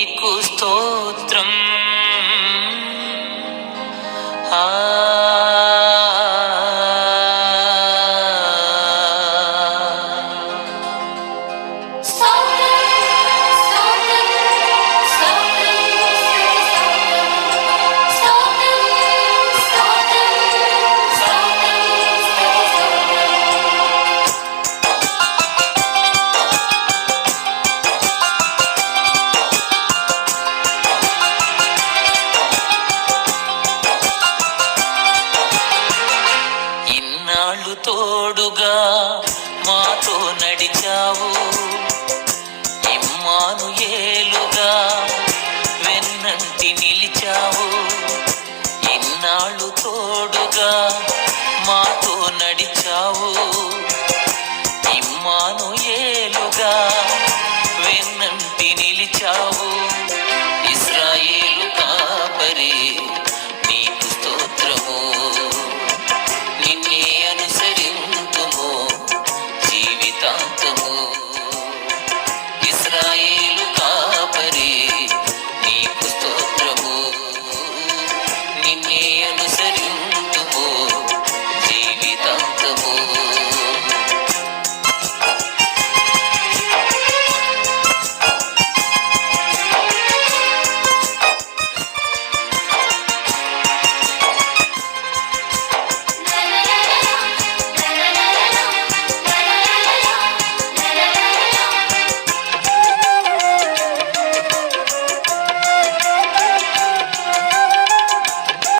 నీకు స్తోత్రం. ఆ నీకు తోడుగా మాతో నడిచావు. ఇమ్మాను ఏలుగా వెన్నంటి నిలిచావు. ఇన్నాళ్ళు తోడుగా మాతో నడిచావు. ఇమ్మాను ఏలుగా